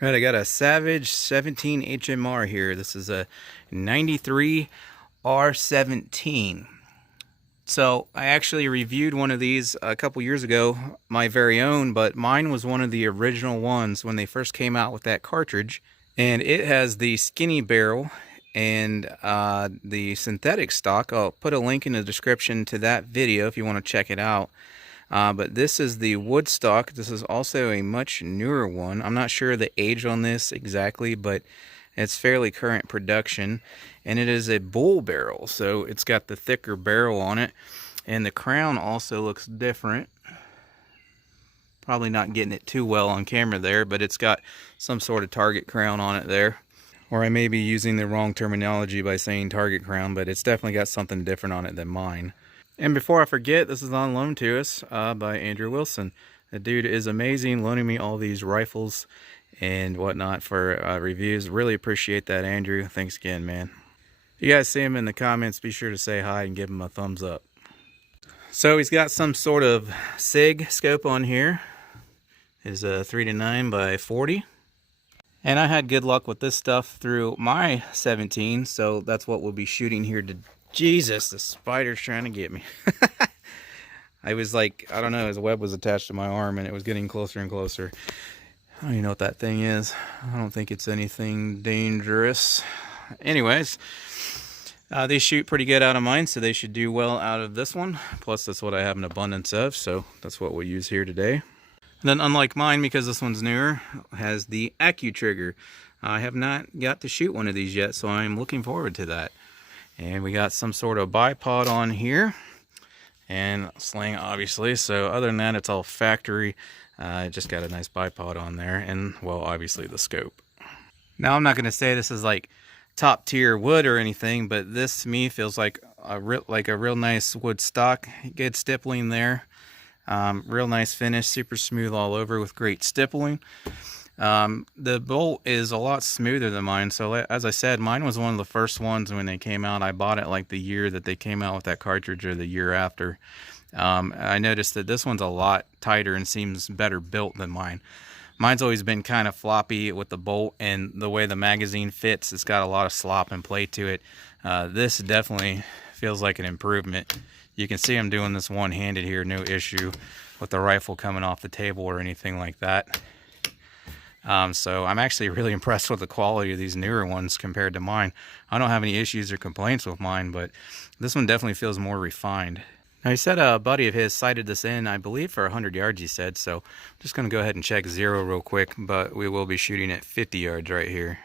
All right, I got a Savage 17 HMR here. This is a 93 R17. So I actually reviewed one of these a couple years ago, my very own, but mine was one of the original ones when they first came out with that cartridge. And it has the skinny barrel and the synthetic stock. I'll put a link in the description to that video if you want to check it out. But this is the wood stock. This is also a much newer one. I'm not sure the age on this exactly, but it's fairly current production. And it is a bull barrel, so it's got the thicker barrel on it. And the crown also looks different. Probably not getting it too well on camera there, but it's got some sort of target crown on it there. Or I may be using the wrong terminology by saying target crown, but it's definitely got something different on it than mine. And before I forget, this is on loan to us by Andrew Wilson. The dude is amazing, loaning me all these rifles and whatnot for reviews. Really appreciate that, Andrew. Thanks again, man. If you guys see him in the comments, be sure to say hi and give him a thumbs up. So he's got some sort of SIG scope on here. It's a 3-9 by 40. And I had good luck with this stuff through my 17, so that's what we'll be shooting here today. Jesus, the spider's trying to get me. I was like, I don't know, his web was attached to my arm and it was getting closer and closer. I don't even know what that thing is. I don't think it's anything dangerous. Anyways, they shoot pretty good out of mine, so they should do well out of this one. Plus, that's what I have an abundance of, so that's what we'll use here today. And then, unlike mine, because this one's newer, has the AccuTrigger. I have not got to shoot one of these yet, so I'm looking forward to that. And we got some sort of bipod on here and sling, obviously. So other than that, it's all factory. Just got a nice bipod on there, and well, obviously the scope. Now, I'm not going to say this is like top tier wood or anything, but this to me feels like a real nice wood stock. Good stippling there. Real nice finish, super smooth all over with great stippling. The bolt is a lot smoother than mine, so as I said, mine was one of the first ones when they came out. I bought it like the year that they came out with that cartridge or the year after. I noticed that this one's a lot tighter and seems better built than mine. Mine's always been kind of floppy with the bolt and the way the magazine fits. It's got a lot of slop and play to it. This definitely feels like an improvement. You can see I'm doing this one-handed here, no issue with the rifle coming off the table or anything like that. So I'm actually really impressed with the quality of these newer ones compared to mine. I don't have any issues or complaints with mine, but this one definitely feels more refined. Now, he said a buddy of his sighted this in, I believe, for 100 yards, he said, so I'm just going to go ahead and check zero real quick, but we will be shooting at 50 yards right here.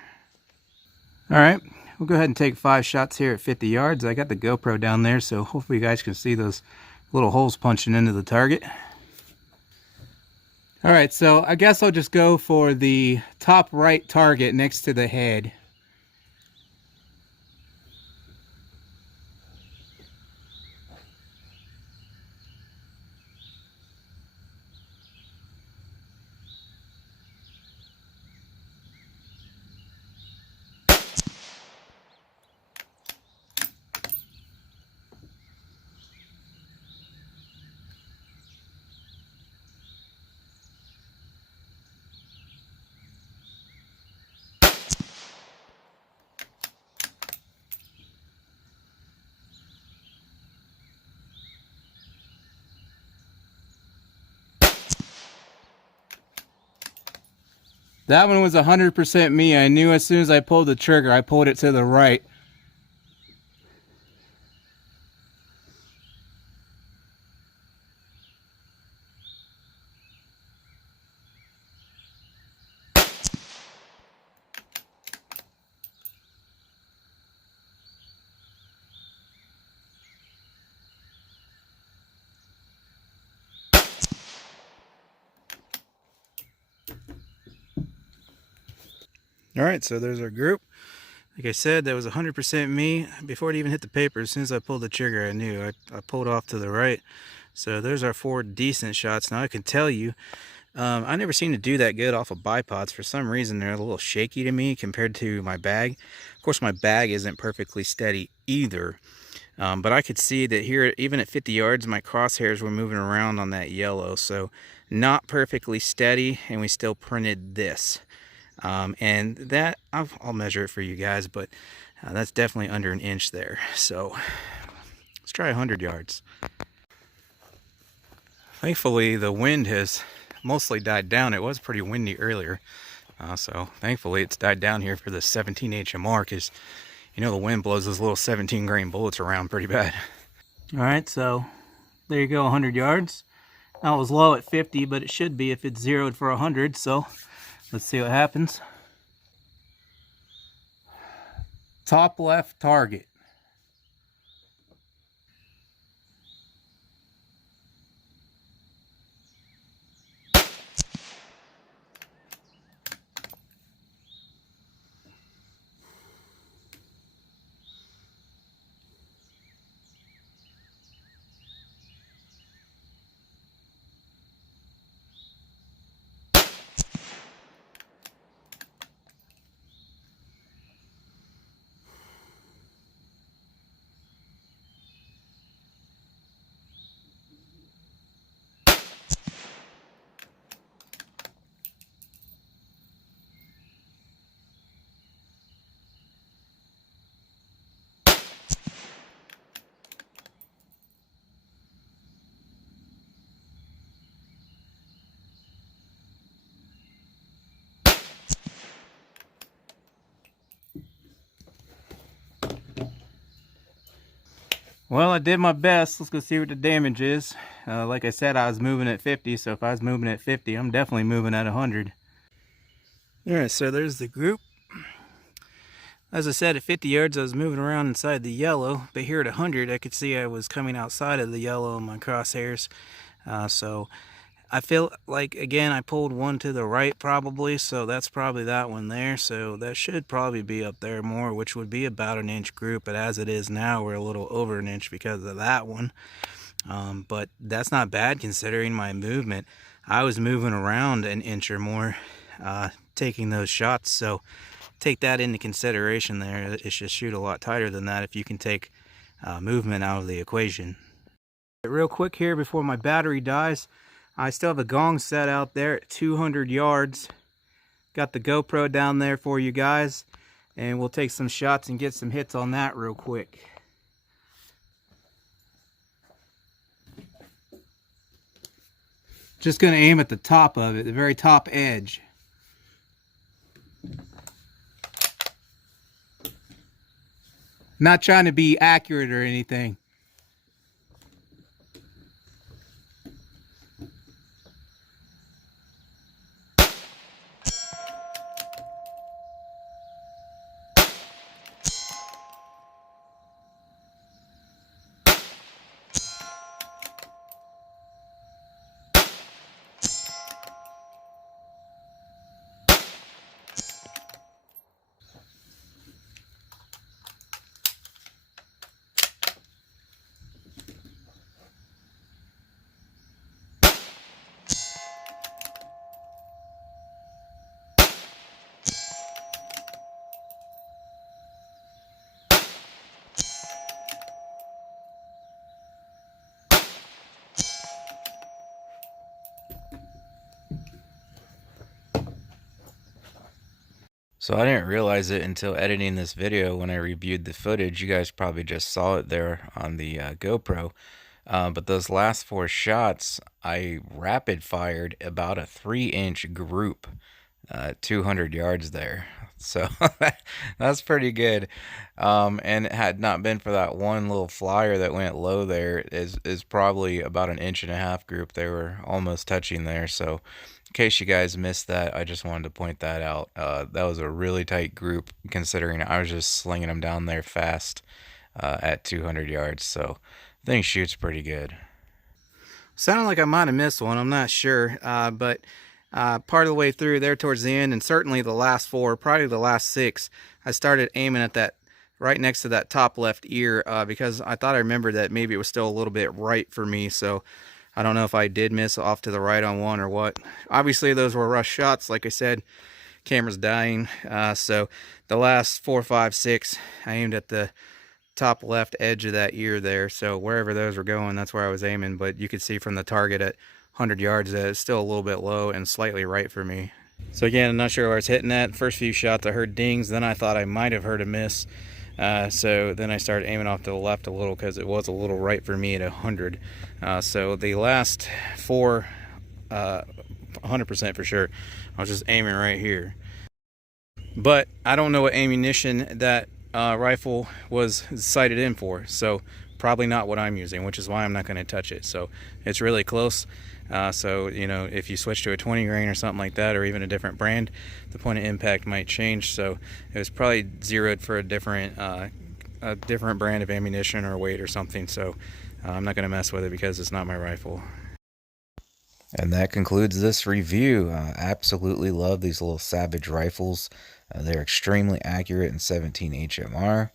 All right, we'll go ahead and take 5 shots here at 50 yards. I got the GoPro down there, so hopefully you guys can see those little holes punching into the target. All right, so I guess I'll just go for the top right target next to the head. That one was 100% me. I knew as soon as I pulled the trigger, I pulled it to the right. All right, so there's our group. Like I said, that was 100% me. Before it even hit the paper, as soon as I pulled the trigger, I knew. I pulled off to the right. So there's our 4 decent shots. Now I can tell you, I never seem to do that good off of bipods. For some reason, they're a little shaky to me compared to my bag. Of course, my bag isn't perfectly steady either. But I could see that here, even at 50 yards, my crosshairs were moving around on that yellow. So not perfectly steady, and we still printed this. And that, I'll measure it for you guys, but that's definitely under an inch there. So let's try 100 yards. Thankfully, the wind has mostly died down. It was pretty windy earlier. So thankfully it's died down here for the 17 HMR, because you know the wind blows those little 17 grain bullets around pretty bad. All right, so there you go, 100 yards. Now it was low at 50, but it should be if it's zeroed for 100. So let's see what happens. Top left target. Well, I did my best. Let's go see what the damage is. Like I said, I was moving at 50, so if I was moving at 50, I'm definitely moving at 100. Alright, so there's the group. As I said, at 50 yards, I was moving around inside the yellow, but here at 100, I could see I was coming outside of the yellow in my crosshairs. So I feel like, again, I pulled one to the right probably, so that's probably that one there. So that should probably be up there more, which would be about an inch group. But as it is now, we're a little over an inch because of that one. But that's not bad considering my movement. I was moving around an inch or more taking those shots. So take that into consideration there. It should shoot a lot tighter than that if you can take movement out of the equation. Real quick here before my battery dies, I still have a gong set out there at 200 yards. Got the GoPro down there for you guys, and we'll take some shots and get some hits on that real quick. Just going to aim at the top of it, the very top edge. Not trying to be accurate or anything. So I didn't realize it until editing this video when I reviewed the footage. You guys probably just saw it there on the GoPro. But those last 4 shots, I rapid fired about a 3-inch group, 200 yards there. So that's pretty good. And it had not been for that one little flyer that went low there, is probably about an 1.5-inch group. They were almost touching there. So in case you guys missed that, I just wanted to point that out. That was a really tight group considering I was just slinging them down there fast at 200 yards. So I think shoots pretty good. Sounded like I might have missed one. I'm not sure. But part of the way through there towards the end, and certainly the last 4, probably the last 6, I started aiming at that right next to that top left ear because I thought I remembered that maybe it was still a little bit right for me. So I don't know if I did miss off to the right on one or what. Obviously, those were rush shots. Like I said, camera's dying. So the last 4, 5, 6, I aimed at the top left edge of that ear there. So wherever those were going, that's where I was aiming. But you could see from the target at 100 yards that it's still a little bit low and slightly right for me. So again, I'm not sure where it's hitting at. First few shots I heard dings, then I thought I might have heard a miss. So then I started aiming off to the left a little because it was a little right for me at 100. So the last four, 100% for sure, I was just aiming right here. But I don't know what ammunition that rifle was sighted in for, so probably not what I'm using, which is why I'm not going to touch it. So it's really close. So, you know, if you switch to a 20 grain or something like that, or even a different brand, the point of impact might change. So it was probably zeroed for a different brand of ammunition or weight or something. So I'm not going to mess with it because it's not my rifle. And that concludes this review. Absolutely love these little Savage rifles. They're extremely accurate in 17 HMR.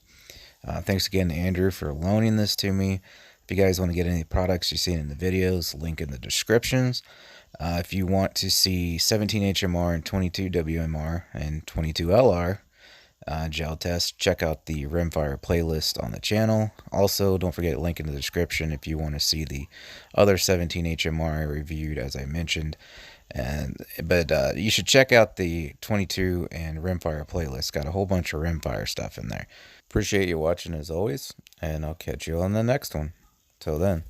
Thanks again to Andrew for loaning this to me. If you guys want to get any products you've seen in the videos, link in the descriptions. If you want to see 17 HMR and 22 WMR and 22 LR gel test, check out the rimfire playlist on the channel. Also, don't forget, link in the description if you want to see the other 17 HMR I reviewed, as I mentioned. But you should check out the 22 and rimfire playlist. Got a whole bunch of rimfire stuff in there. Appreciate you watching as always, and I'll catch you on the next one. Till then.